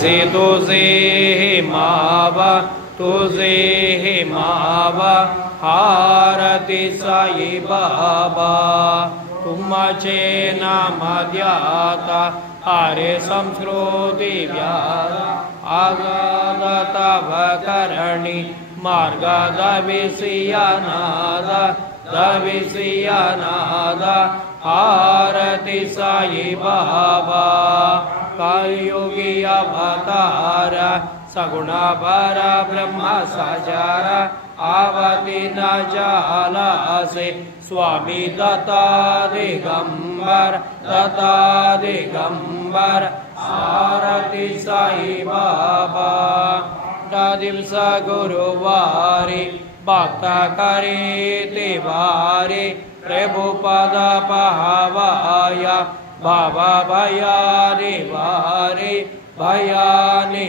तुझे मावा तुझे मावा आरती साई बाबा तुमचे नाम ध्याता हरे संस्कृती व्याधा आगाध तव करणी मार्ग दविसिया नादा आरती साई बाबा कलियुगी अवतार सगुण पर ब्रह्म सचार आवती न जाला से स्वामी दत्ता दिगंबर आरती साई बाबा दिवस गुरुवारी भक्त करे तिवारी प्रभु पद पहावाया बाबा भयानि